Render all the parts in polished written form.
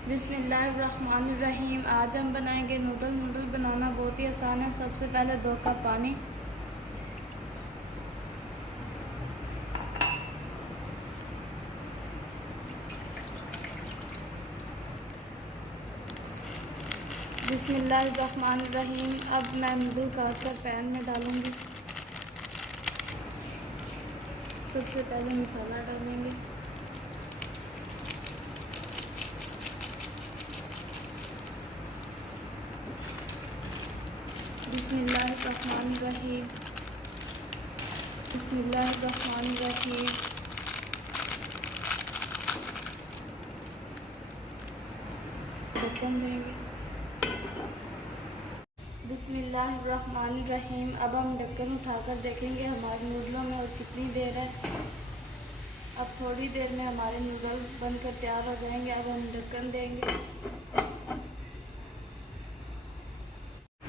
बिस्मिल्लाहिर्रहमानिर्रहीम। आज हम बनाएंगे नूडल। नूडल बनाना बहुत ही आसान है। सबसे पहले 2 कप पानी, बिस्मिल्लाहिर्रहमानिर्रहीम। अब मैं नूडल काट कर पैन में डालूंगी। सबसे पहले मसाला डालेंगे। बिस्मिल्लाहिर्रहमानिर्रहीम, बिस्मिल्लाहिर्रहमानिर्रहीम। ढक्कन देंगे। बिस्मिल्लाहिर्रहमानिर्रहीम। अब हम ढक्कन उठाकर देखेंगे हमारे नूडलों में और कितनी देर है। अब थोड़ी देर में हमारे नूडल बनकर तैयार हो जाएंगे। अब हम ढक्कन देंगे।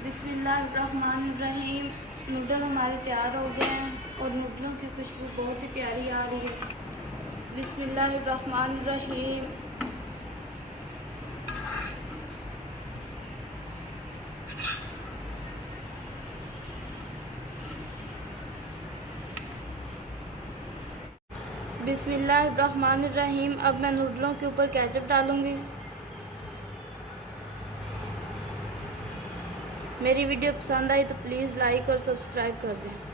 बिस्मिल्लाहिर्रहमानिर्रहीम। नूडल हमारे तैयार हो गए हैं और नूडलों की खुशबू बहुत ही प्यारी आ रही है। बिस्मिल्लाहिर्रहमानिर्रहीम। बिस्मिल्लाहिर्रहमानिर्रहीम। अब मैं नूडलों के ऊपर केचप डालूंगी। मेरी वीडियो पसंद आई तो प्लीज़ लाइक और सब्सक्राइब कर दें।